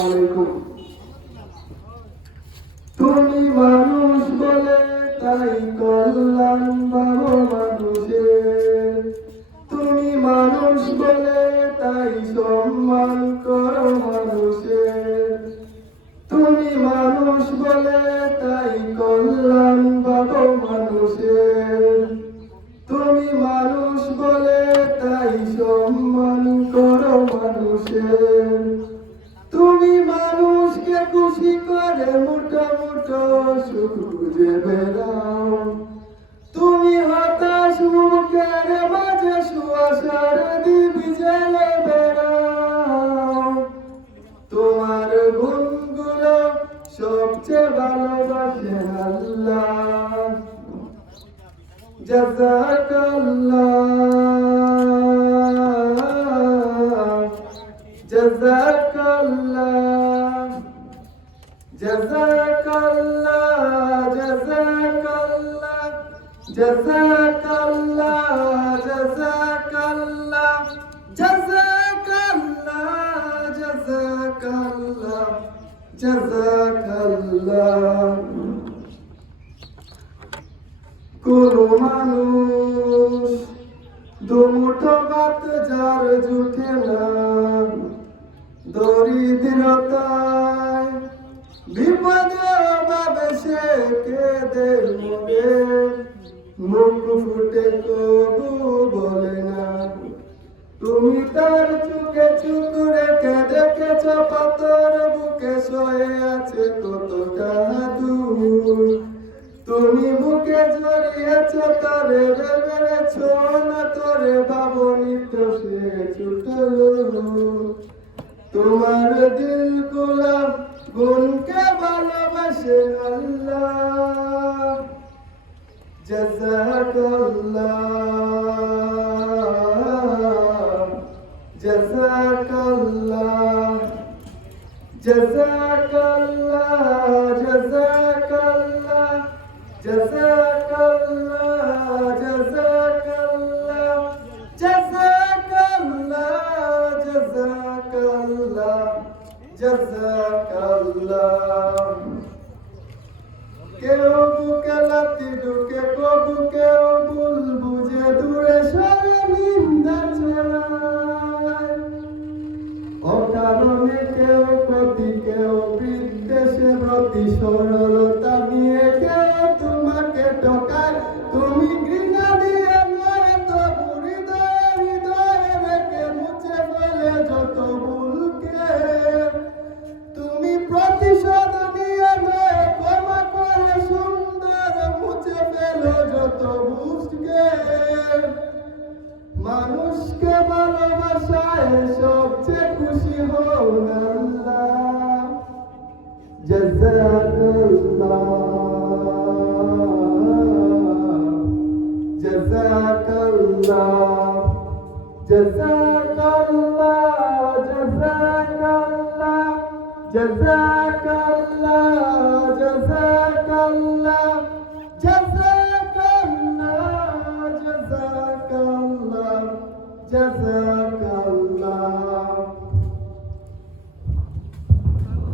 আলাইকুম। তুমি মানুষ বলে তাই কল্যাণ ভাবো মানুষের, তুমি মানুষ বলে তাই সম্মান করো মানুষের, তুমি মানুষ বলে তাই কল্যাণ ভাবো মানুষের, তুমি মানুষ বলে তাই সম্মান করো মানুষের, তুমি মানুষকে খুশি করে মুঠো মুঠো সুখ খুঁজে বেড়াও, তুমি হতাশ মুখের মাঝে সুয়াশার দিবি জেলে বেড়াও, তোমার গুণগুলো সবচেয়ে ভালোবাসেন আল্লাহ। জাযাকাল্লাহ জাযাকাল্লাহ জাযাকাল্লাহ জাযাকাল্লাহ জাযাকাল্লাহ জাযাকাল্লাহ জাযাকাল্লাহ জাযাকাল্লাহ জাযাকাল্লাহ। কোন মানুষ দুমুঠো ভাত যার জুটে না, দরিদ্রতায় বিপদে অভাবে সে কেঁদে মরে, মুখ ফুটে তবু বলে না। তুমি তার চোখে চোখ রেখে দেখেছ পাথর বুকে সয়ে আছে কতটা দূর, তুমি বুকে জড়িয়েছ তারে ভেবেছ না তোরে ভাবনি তো সে ছুটলো, তোমার দিল গোলাপ গুনকে ভালোবাসে আল্লাহ। জাযাকাল্লাহ জাযাকাল্লাহ জাযাকাল্লাহ জাযাকাল্লাহ জাযাকাল্লাহ জাযাকাল্লাহ জাযাকাল্লাহ জাযাকাল্লাহ জাযাকাল্লাহ। কেউ বুকে লাথি ঢুকে কবু কেউ ভুল বুঝে দূরে সরে নিন্দা ছড়ায়, অকারণে কেউ প্রতি কেউ বিদ্বেষে প্রতি সরলতা নিয়ে কেউ তোমাকে ঠকায়, তুমি ঘৃণা দিয়ে নয় তবু হৃদয়ে হৃদয়ে রেখে মুছে ফেলে যত ভুলকে, তুমি প্রতিশোধ নিয়ে নয় ক্ষমা করে সুন্দর মুছে ফেলো যত বুঝকে, মানুষকে ভালোবাসায় সবচেয়ে খুশি হন আল্লাহ। জাযাকাল্লাহ জাযাকাল্লাহ জাযাকাল্লাহ জাযাকাল্লাহ জাযাকাল্লাহ জাযাকাল্লাহ